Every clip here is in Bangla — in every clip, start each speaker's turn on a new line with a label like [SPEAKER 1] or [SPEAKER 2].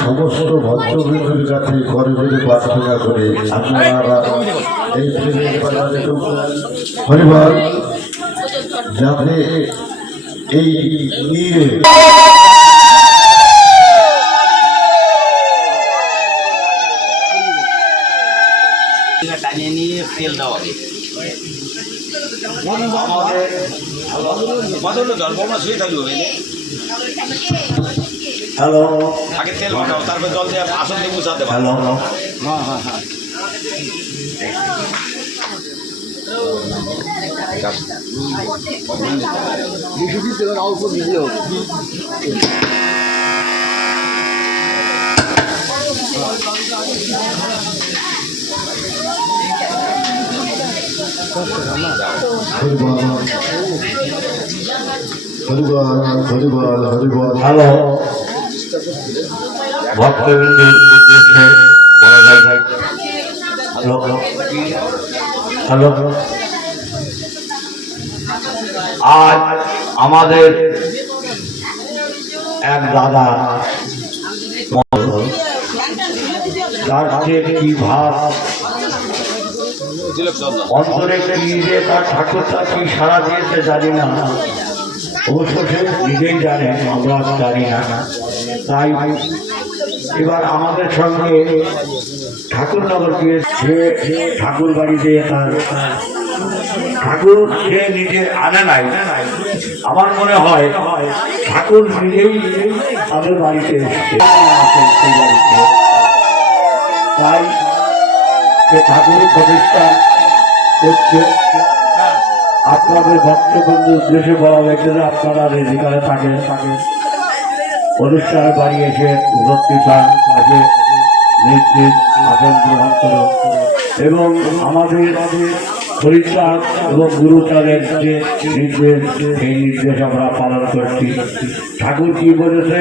[SPEAKER 1] সমস্ত ভক্তবৃন্দের কাছে ঘরে ঘরে প্রার্থনা করে আপনারা এই পরিবার, যাতে এই নিয়ে
[SPEAKER 2] টানিয়ে নিয়ে তেল দেওয়া ধর্ম শুয়ে থাকব?
[SPEAKER 1] হ্যালো।
[SPEAKER 2] আগে তেল মাখাও তারপর জল দিয়ে আসন দিয়ে মুছাতে পারো।
[SPEAKER 1] হ্যালো। হরিবল হরিবল হরিবল।
[SPEAKER 3] হ্যালো। ভক্তবৃন্দের উদ্দেশ্যে আজ আমাদের এক দাদা কি ভাব? তার ঠাকুরটা কি সারা দিয়েছে জানি না। অবশ্য সে নিজেই জানে, আমরা জানি না। তাই এবার আমাদের সঙ্গে ঠাকুরনগর গিয়ে সে ঠাকুর বাড়িতে তার ঠাকুর সে নিজে আনে নাই। আমার মনে হয় ঠাকুর নিজেই তাদের বাড়িতে এসেছে। তাই সে ঠাকুর প্রতিষ্ঠা করছে। আপনাদের ভক্তবন্ধু উদ্দেশ্যে বলা হয়েছে যে আপনারা রেজিকালে থাকেন থাকেন। অনুষ্ঠানে বাড়ি এসে আগে নিজ নিজ আসন গ্রহণ করো। এবং আমাদের হরিচাঁদ এবং গুরুচাঁদের যে নির্দেশ, সেই নির্দেশ আমরা পালন করছি। ঠাকুর কি বলেছে?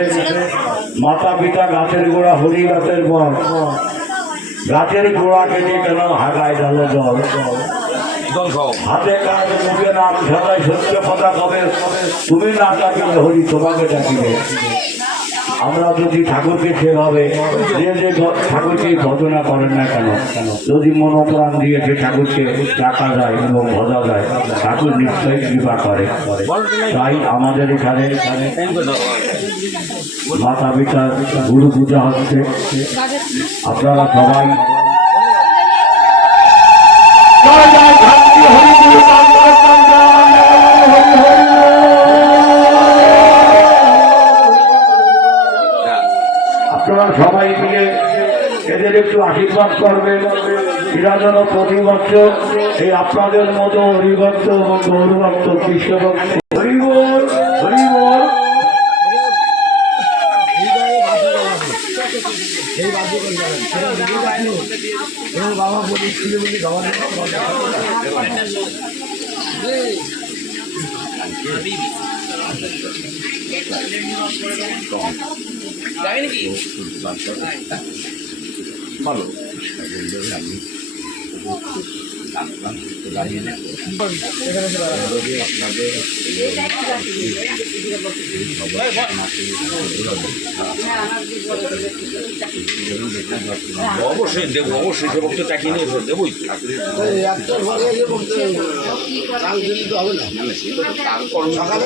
[SPEAKER 3] মাতা পিতা গাছের গোড়া, হরি গাছের বন। গাছের গোড়া কেটে কেন হাগায় ডালে জল?
[SPEAKER 2] জল খাও
[SPEAKER 3] হাতে কাজ মুখে নাম সবাই সত্য কথা কবে? তুমি না ডাকিলে হরি তোমাকে ডাকিবে। আমরা যদি ঠাকুরকে সেভাবে যে যে ঠাকুরকে ভজনা করেন না কেন যদি মনোপ্রাণ দিয়ে যে ঠাকুরকে ডাকা যায় এবং ভজা যায় ঠাকুর নিশ্চয়ই কৃপা করে। তাই আমাদের এখানে মাতা পিতা গুরু পূজা হচ্ছে। আপনারা সবাই সবাই মিলে এদের একটু আশীর্বাদ করবেন। এরা যেন এই আপনাদের মতো হরিভক্ত এবং গৌরভক্ত কৃষ্ণভক্ত এই বাধ্য করে বাবা বলি স্কুলে বলি বাবা ভালো।
[SPEAKER 2] আমি অবশ্যই দেবো অবশ্যই দেবো তো টাকিয়ে নিয়ে দেবোই সকালে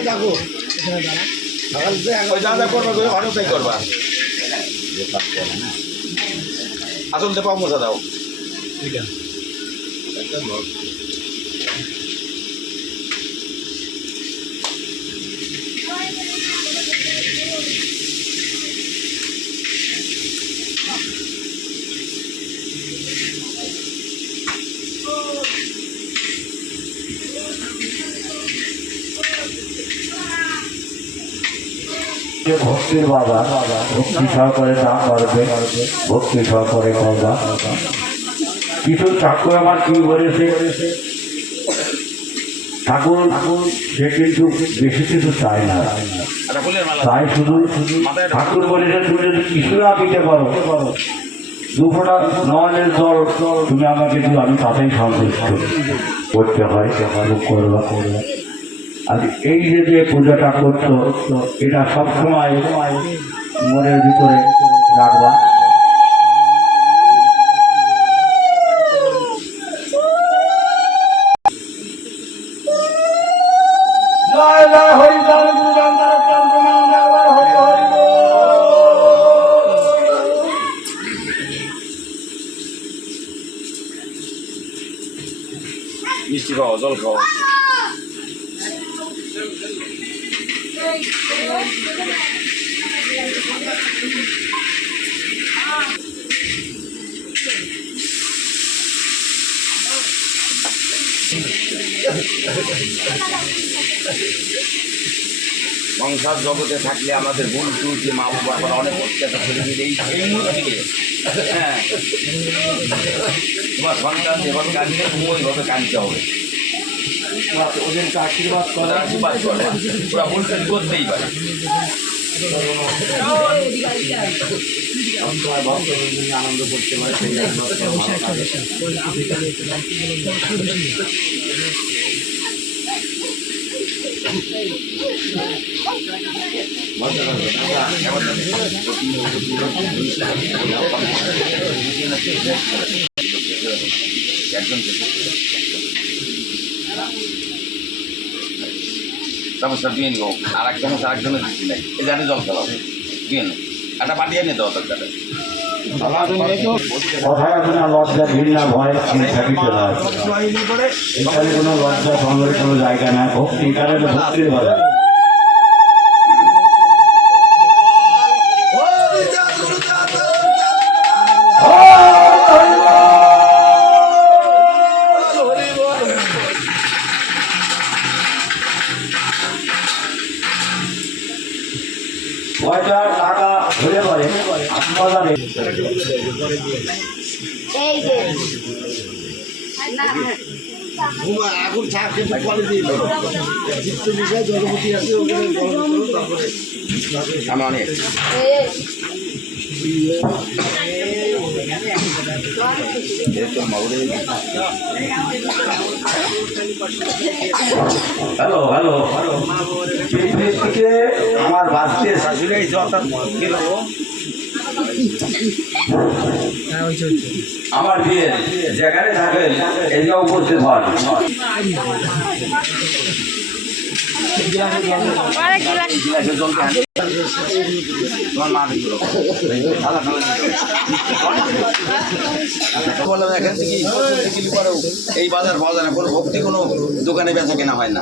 [SPEAKER 2] যা যা করবে তাই করবা আসল দেবা মজা দাও
[SPEAKER 3] যে ভক্তির বাবা ভক্তি সহকারে না করবে ভক্তি সহকারে করবা। কিছু ঠাকুর আমার কি বলেছে? ঠাকুর, সে কিন্তু বেশি কিছু চায় না। তাই শুধু ঠাকুর বলেছে, তুমি যদি কিছু না দিতে পারো দু ফোঁটা নয়নের জল, তুমি আমাকে দিও, আমি তাতেই সন্তুষ্ট। করতে হয় করবা করবা আর এই যে যে পূজাটা করতো, এটা সবসময় মনের ভিতরে রাখবা।
[SPEAKER 2] মিষ্টি খাও জল খাও সংসার জগতে থাকলে আমাদের ভুল যে মা বাবার পর অনেক অত্যাচার ছেলে মেয়ে এই এই মুহূর্তে? হ্যাঁ। তোমার সন্তান যেভাবে কাঁদবে তুমি ওইভাবে কাঁদতে হবে।
[SPEAKER 3] ওদেরকে আশীর্বাদ করা।
[SPEAKER 2] আশীর্বাদ করে। ওরা ভুল করতেই পারে।
[SPEAKER 3] আনন্দ করতে পারে সেই
[SPEAKER 2] একজন স্যার দিয়ে নিবো। আর এক আর একজনের দিচ্ছি নাই। এই জানে জল খেলাও দিয়ে একটা পাঠিয়ে নিতে হতো
[SPEAKER 3] আছে লজ্জা ঘৃণা কোনো কোনো জায়গা না ভক্তি পয়সা টাকা
[SPEAKER 4] এই যে। না
[SPEAKER 2] আমি অনেক।
[SPEAKER 4] এই
[SPEAKER 3] হ্যালো হ্যালো। আমার
[SPEAKER 2] শাশুড়ি গেল
[SPEAKER 3] আমার বিয়ে যেখানে থাকেন যে উপস্থিত হন
[SPEAKER 2] এই বাজার পাওয়া কোনো ভক্তি, কোনো দোকানে বেচা কেনা হয় না।